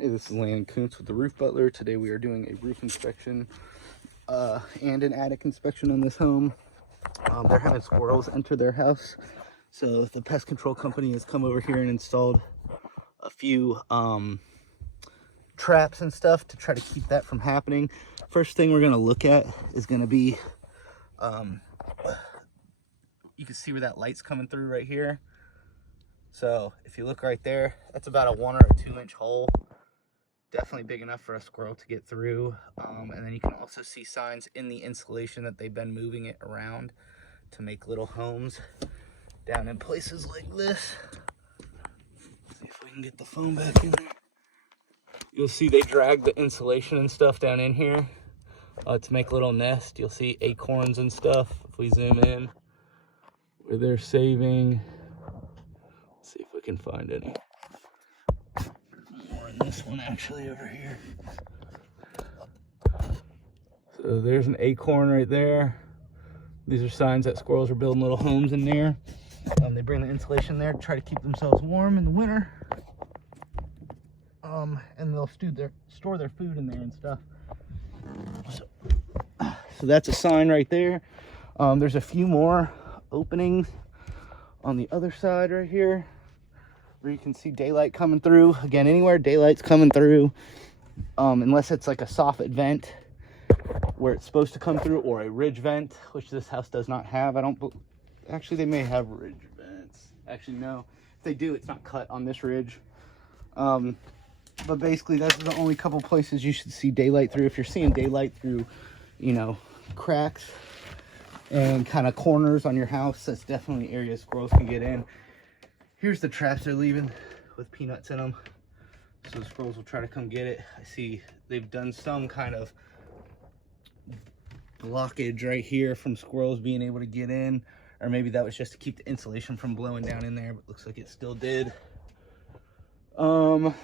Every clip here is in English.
Hey, this is Landon Kuntz with the Roof Butler. Today we are doing a roof inspection and an attic inspection on this home. They're having squirrels enter their house, so the pest control company has come over here and installed a few traps and stuff to try to keep that from happening. First thing we're going to look at is going to be, you can see where that light's coming through right here. So if you look right there, that's about a 1 or a 2 inch hole. Definitely big enough for a squirrel to get through. And then you can also see signs in the insulation that they've been moving it around to make little homes down in places like this. Let's see if we can get the phone back in there. You'll see they drag the insulation and stuff down in here to make a little nest. You'll see acorns and stuff if we zoom in where they're saving. Let's see if we can find any. This one actually over here. So there's an acorn right there. These are signs that squirrels are building little homes in there. They bring the insulation there to try to keep themselves warm in the winter. And they'll store their food in there and stuff. So that's a sign right there. There's a few more openings on the other side right here, where you can see daylight coming through. Again, anywhere daylight's coming through, unless it's like a soffit vent where it's supposed to come through, or a ridge vent, which this house does not have. Actually, they may have ridge vents. Actually, no. If they do, it's not cut on this ridge. But basically, that's the only couple places you should see daylight through. If you're seeing daylight through, cracks and kind of corners on your house, that's definitely areas squirrels can get in. Here's the traps they're leaving with peanuts in them, so the squirrels will try to come get it. I see they've done some kind of blockage right here from squirrels being able to get in, or maybe that was just to keep the insulation from blowing down in there, but looks like it still did. Another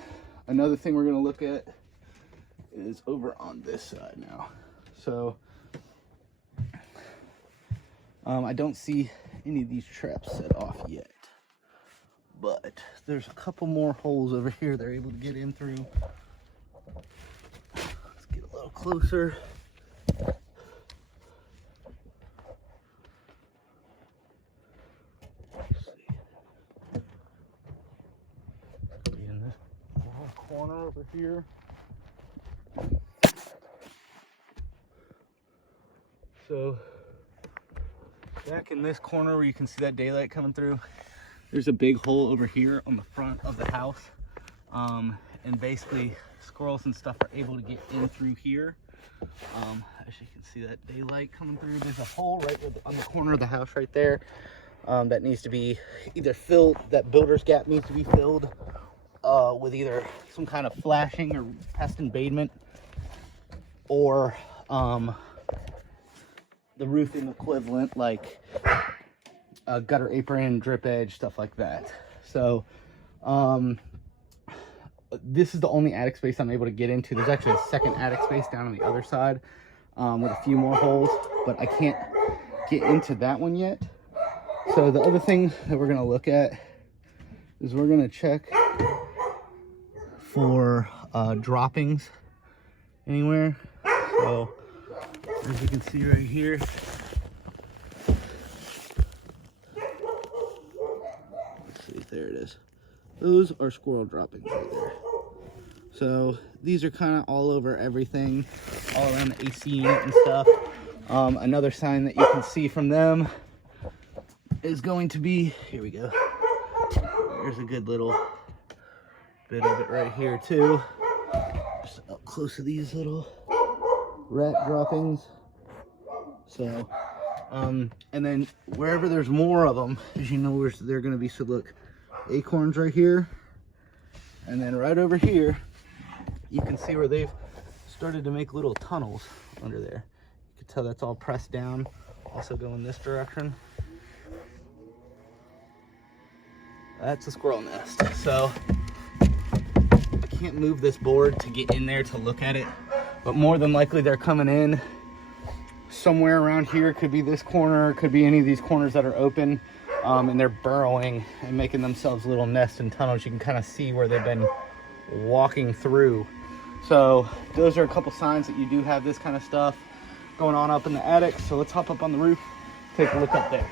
thing we're going to look at is over on this side now. So I don't see any of these traps set off yet, but there's a couple more holes over here they're able to get in through. Let's get a little closer. Let's see. In this little corner over here. So back in this corner where you can see that daylight coming through, there's a big hole over here on the front of the house, and basically squirrels and stuff are able to get in through here. As you can see that daylight coming through, there's a hole right on the corner of the house right there that needs to be either filled, that builder's gap needs to be filled with either some kind of flashing or pest abatement, or the roofing equivalent, like a gutter apron, drip edge, stuff like that. So this is the only attic space I'm able to get into. There's actually a second attic space down on the other side with a few more holes, but I can't get into that one yet. So the other thing that we're going to look at is we're going to check for droppings anywhere. So as you can see right here, there it is. Those are squirrel droppings right there. So these are kind of all over everything, all around the AC unit and stuff. Another sign that you can see from them is going to be, here we go. There's a good little bit of it right here too. Just up close to these little rat droppings. So, and then wherever there's more of them, as you know where they're going to be. So look, acorns right here, and then right over here you can see where they've started to make little tunnels under there. You can tell that's all pressed down. Also go in this direction. That's a squirrel nest. So I can't move this board to get in there to look at it, but more than likely they're coming in somewhere around here. It could be this corner, it could be any of these corners that are open. And they're burrowing and making themselves little nests and tunnels. You can kind of see where they've been walking through. So those are a couple signs that you do have this kind of stuff going on up in the attic. So let's hop up on the roof, take a look up there.